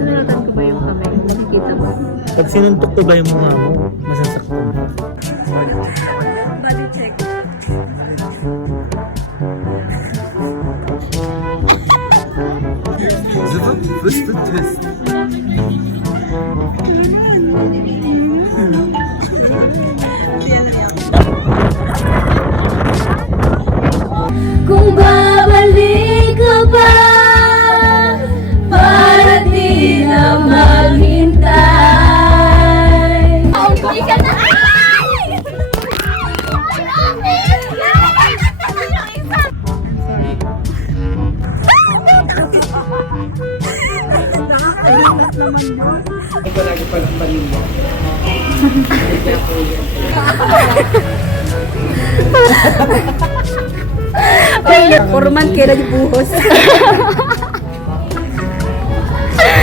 Sinulatan ko ba yung kamay? Nakikita mo? Pag sinuntok ko ba yung mukha mo, masasaktan ka. Body check. First test. Kung babalik ka ba para di na maghintay. Unggoy ka na! Ito lagi palang palimbo. Kurman kira di buhos.